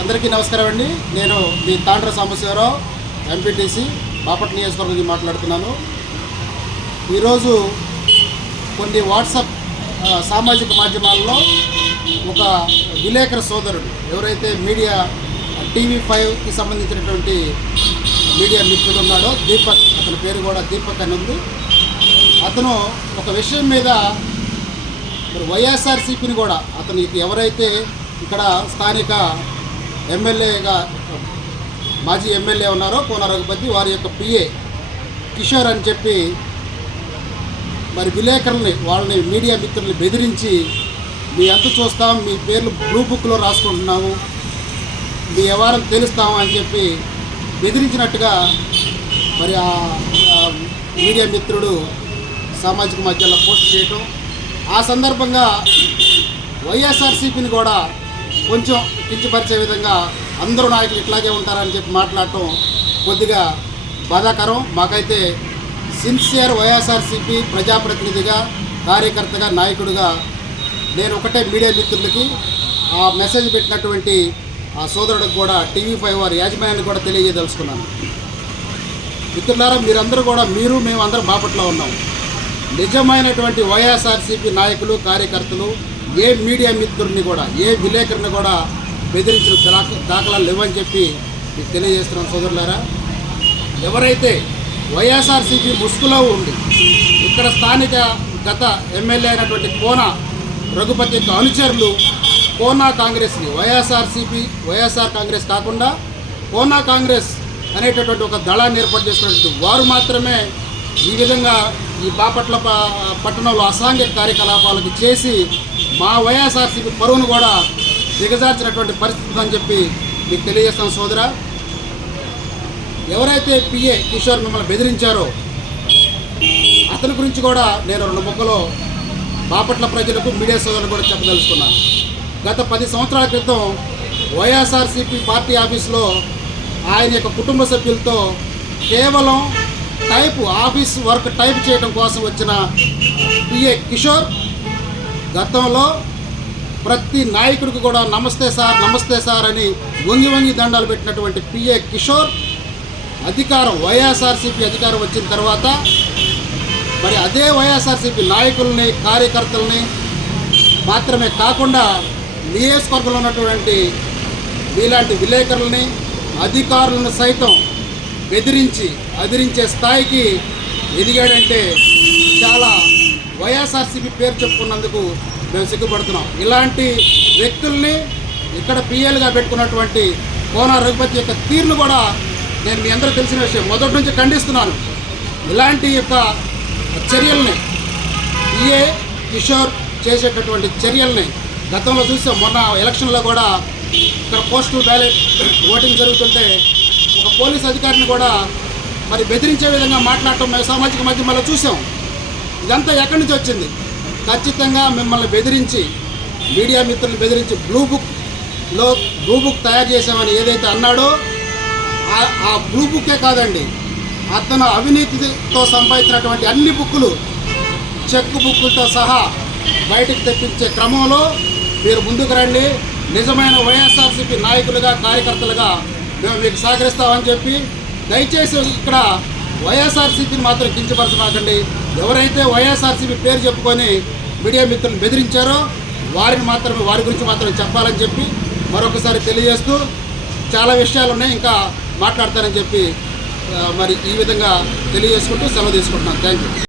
అందరికీ నమస్కారం అండి. నేను మీ తాండ్ర సాంబశివరావు, ఎంపీటీసీ బాపట్ల నియోజకవర్గం నుంచి మాట్లాడుతున్నాను. ఈరోజు కొన్ని వాట్సాప్ సామాజిక మాధ్యమాల్లో ఒక విలేకరు సోదరుడు, ఎవరైతే మీడియా TV5కి సంబంధించినటువంటి మీడియా మిత్రుడు ఉన్నాడో దీపక్, అతని పేరు కూడా దీపక్ అని ఉంది. అతను ఒక విషయం మీద వైఎస్ఆర్సీపీని కూడా, అతనికి ఎవరైతే ఇక్కడ స్థానిక ఎమ్మెల్యేగా మాజీ ఎమ్మెల్యే ఉన్నారో కోన రఘుపతి, వారి యొక్క PA కిషోర్ అని చెప్పి మరి విలేకరుల్ని, వాళ్ళని మీడియా మిత్రుల్ని బెదిరించి మీ ఎంత చూస్తాం, మీ పేర్లు బ్లూ బుక్లో రాసుకుంటున్నాము, మీ వ్యవహారం తెలుస్తాము అని చెప్పి బెదిరించినట్టుగా మరి ఆ మీడియా మిత్రుడు సామాజిక మాధ్యమాల్లో పోస్ట్ చేయటం, ఆ సందర్భంగా వైఎస్ఆర్సీపీని కూడా కొంచెం కించపరిచే విధంగా అందరూ నాయకులు ఇట్లాగే ఉంటారని చెప్పి మాట్లాడటం కొద్దిగా బాధాకరం. మాకైతే సిన్సియర్ వైఎస్ఆర్సీపీ ప్రజాప్రతినిధిగా, కార్యకర్తగా, నాయకుడిగా నేను ఒకటే మీడియా మిత్రులకి ఆ మెసేజ్ పెట్టినటువంటి ఆ సోదరుడికి కూడా TV5 వారి యాజమాన్యాన్ని కూడా తెలియజేయదలుచుకున్నాను. మిత్రులారా, మీరందరూ కూడా, మేము అందరం బాపట్లో ఉన్నాం. నిజమైనటువంటి వైఎస్ఆర్సీపీ నాయకులు, కార్యకర్తలు ఏ మీడియా మిత్రుడిని కూడా, ఏ విలేకరుని కూడా బెదిరించిన దాఖలాలు లేవని చెప్పి మీకు తెలియజేస్తున్నాను. సోదరులారా, ఎవరైతే వైఎస్ఆర్సీపీ ముసుగులో ఉండి ఇక్కడ స్థానిక గత ఎమ్మెల్యే అయినటువంటి కోన రఘుపతి యొక్క అనుచరులు కోనా కాంగ్రెస్ని, వైఎస్ఆర్ కాంగ్రెస్ కాకుండా కోనా కాంగ్రెస్ అనేటటువంటి ఒక దళాన్ని ఏర్పాటు చేసినటువంటి వారు మాత్రమే ఈ విధంగా ఈ బాపట్ల పట్టణంలో అసాంఘిక కార్యకలాపాలకు చేసి మా వైఎస్ఆర్సీపీ పరువును కూడా దిగజార్చినటువంటి పరిస్థితి అని చెప్పి మీకు తెలియజేస్తాను. సోదరా, ఎవరైతే PA కిషోర్ మిమ్మల్ని బెదిరించారో అతని గురించి కూడా నేను 2 ముక్కలో బాపట్ల ప్రజలకు, మీడియా సోదరులు కూడా చెప్పదలుచుకున్నాను. గత 10 సంవత్సరాల క్రితం వైఎస్ఆర్సీపీ పార్టీ ఆఫీస్లో ఆయన యొక్క కుటుంబ సభ్యులతో కేవలం ఆఫీస్ వర్క్ టైప్ చేయడం కోసం వచ్చిన PA కిషోర్ గతంలో ప్రతి నాయకుడికి కూడా నమస్తే సార్ అని వంగి దండాలు పెట్టినటువంటి PA కిషోర్ వైఎస్ఆర్సీపీ అధికారం వచ్చిన తర్వాత మరి అదే వైఎస్ఆర్సీపీ నాయకుల్ని, కార్యకర్తల్ని మాత్రమే కాకుండా నియోజకవర్గంలో ఉన్నటువంటి మీలాంటి విలేకరులని, అధికారులను సైతం అదిరించే స్థాయికి ఎదిగాడంటే చాలా వైఎస్ఆర్సీపీ పేరు చెప్పుకున్నందుకు మేము సిగ్గుపడుతున్నాం. ఇలాంటి వ్యక్తుల్ని ఇక్కడ PAలుగా పెట్టుకున్నటువంటి కోన రఘుపతి యొక్క తీరును కూడా నేను మీ అందరూ తెలిసిన విషయం, మొదటి నుంచి ఖండిస్తున్నాను. ఇలాంటి యొక్క చర్యల్ని, PA కిషోర్ చేసేటటువంటి చర్యల్ని గతంలో చూసాం. మొన్న ఎలక్షన్లో కూడా ఇక్కడ పోస్టల్ బ్యాలెట్ ఓటింగ్ జరుగుతుంటే ఒక పోలీస్ అధికారిని కూడా మరి బెదిరించే విధంగా మాట్లాడటం మేము సామాజిక మాధ్యమాల్లో చూసాం. ఇదంతా ఎక్కడి నుంచి వచ్చింది? ఖచ్చితంగా మిమ్మల్ని బెదిరించి, మీడియా మిత్రులను బెదిరించి బ్లూ బుక్ తయారు చేసామని ఏదైతే అన్నాడో ఆ బ్లూ బుక్కే కాదండి, అతను అవినీతితో సంపాదించినటువంటి అన్ని బుక్కులు, చెక్ బుక్కులతో సహా బయటకు తెప్పించే క్రమంలో మీరు ముందుకు రండి. నిజమైన వైఎస్ఆర్సీపీ నాయకులుగా, కార్యకర్తలుగా మేము మీకు సహకరిస్తామని చెప్పి దయచేసి ఇక్కడ వైఎస్ఆర్సీపీని మాత్రం కించపరచమాకండి. ఎవరైతే వైఎస్ఆర్సీపీ పేరు చెప్పుకొని మీడియా మిత్రులను బెదిరించారో వారి గురించి మాత్రం చెప్పాలని చెప్పి మరొకసారి తెలియజేస్తూ, చాలా విషయాలు ఉన్నాయి ఇంకా మాట్లాడతారని చెప్పి మరి ఈ విధంగా తెలియజేసుకుంటూ సెలవు తీసుకుంటున్నాను. Thank you.